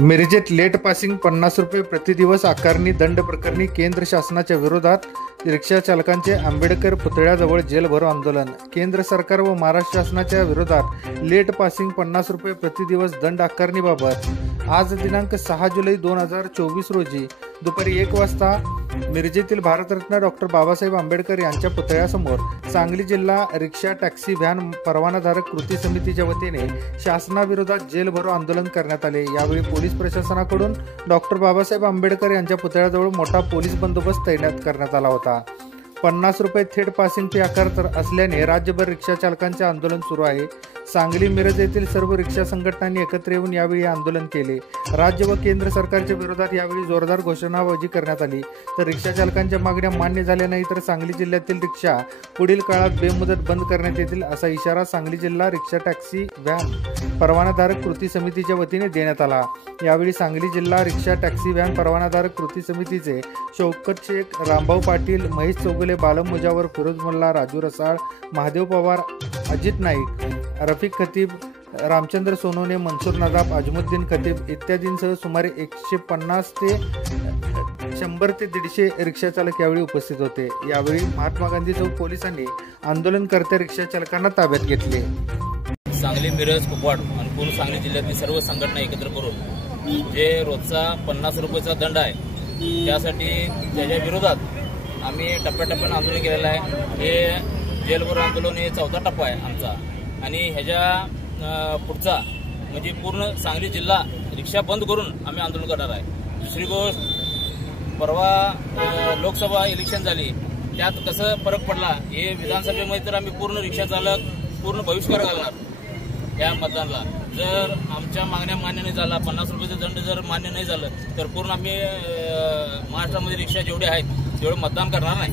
मिरजेत late passing 50 रुपये प्रतिदिवस आकारणी दंड प्रकरणी केंद्र शासनाच्या विरोधात रिक्षा चालकांचे आंबेडकर पुतळ्याजवळ जेल भरो आंदोलन। केंद्र सरकार व महाराष्ट्र शासनाच्या विरोधात लेट पासिंग 50 रुपये प्रतिदिवस दंड आकारणीबाबत आज दिनांक 6 जुलै 2024 रोजी दुपारी 1 वाजता मिरजेतील भारतरत्न डॉक्टर बाबासाहेब आंबेडकर यांच्या पुतळ्यासमोर सांगली जिल्हा रिक्षा टॅक्सी व्हॅन परवानाधारक कृती समितीच्या वतीने शासनाविरोधात जेल भरो आंदोलन करण्यात आले। यावेळी पोलीस प्रशासनाकडून डॉक्टर बाबासाहेब आंबेडकर यांच्या पुतळ्याजवळ मोठा पोलीस बंदोबस्त तैनात करण्यात आला होता। 50 रुपये थेट पासिंग फी आकारत असल्याने राज्यभर रिक्षा चालकांचे आंदोलन सुरू आहे। सांगली मिरज येथील सर्व रिक्षा संघटनांनी एकत्र येऊन यावेळी आंदोलन केले। राज्य व केंद्र सरकारच्या विरोधात यावेळी जोरदार घोषणाबाजी करण्यात आली। तर रिक्षा चालकांच्या मागण्या मान्य झाल्या नाही तर सांगली जिल्ह्यातील रिक्षा पुढील काळात बेमुदत बंद करण्यात येतील असा इशारा सांगली जिल्हा रिक्षा टॅक्सी व्हॅन परवानाधारक कृती समितीच्या वतीने देण्यात आला। यावेळी सांगली जिल्हा रिक्षा टॅक्सी व्हॅन परवानाधारक कृती समितीचे शौकत शेख, रामभाऊ पाटील, महेश चौगुले, बालम मुजावर, फिरोज मुल्ला, राजू रसाळ, महादेव पवार, अजित नाईक, रफिक खतीब, रामचंद्र सोनोने, मनसूर नदाब, अजमुद्दीन खतीब इत्यादींसह सुमारे 150 ते 100 ते 150 रिक्षा चालक यावेळी उपस्थित होते। यावेळी महात्मा गांधी चौक पोलिसांनी आंदोलनकर्त्या रिक्षा चालकांना ताब्यात घेतले। सांगली, मिरज, कुपवाड आणि पूर्ण सांगली जिल्ह्यातील सर्व संघटना एकत्र करून जे रोजचा 50 रुपयाचा दंड आहे त्यासाठी त्याच्या विरोधात आम्ही टप्प्याटप्प्यानं आंदोलन केलेलं आहे। हे जेलभरो आंदोलन हे 4था टप्पा आहे आमचा आणि ह्याच्या पुढचा म्हणजे पूर्ण सांगली जिल्हा रिक्षा बंद करून आम्ही आंदोलन करणार आहे। दुसरी गोष्ट, परवा लोकसभा इलेक्शन झाली त्यात कसं फरक पडला हे विधानसभेमध्ये तर आम्ही पूर्ण रिक्षा चालक पूर्ण बहिष्कार घालणार या मतदानाला। जर आमच्या मागण्या मान्य नाही झाला, 50 रुपयाचा दंड जर मान्य नाही झालं तर पूर्ण आम्ही महाराष्ट्रामध्ये रिक्षा जेवढे आहेत तेवढे मतदान करणार नाही।